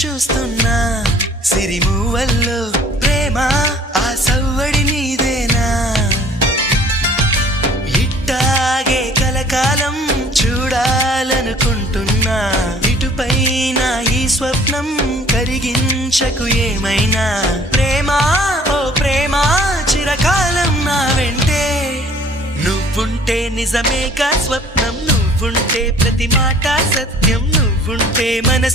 చూస్తున్నా సిరిమూవల్లో ప్రేమ ఆ సవ్వడి నీదేనా ఇట్టాగే కలకాలం చూడాలనుకుంటున్నా ఇటుపైన ఈ స్వప్నం కరిగించకు ఏమైనా ప్రేమ ఓ ప్రేమ చిరకాలం నా వెంటే నువ్వుంటే నిజమేగా స్వప్నం నువ్వుంటే ప్రతి మాట సత్యం నువ్వుంటే మనసు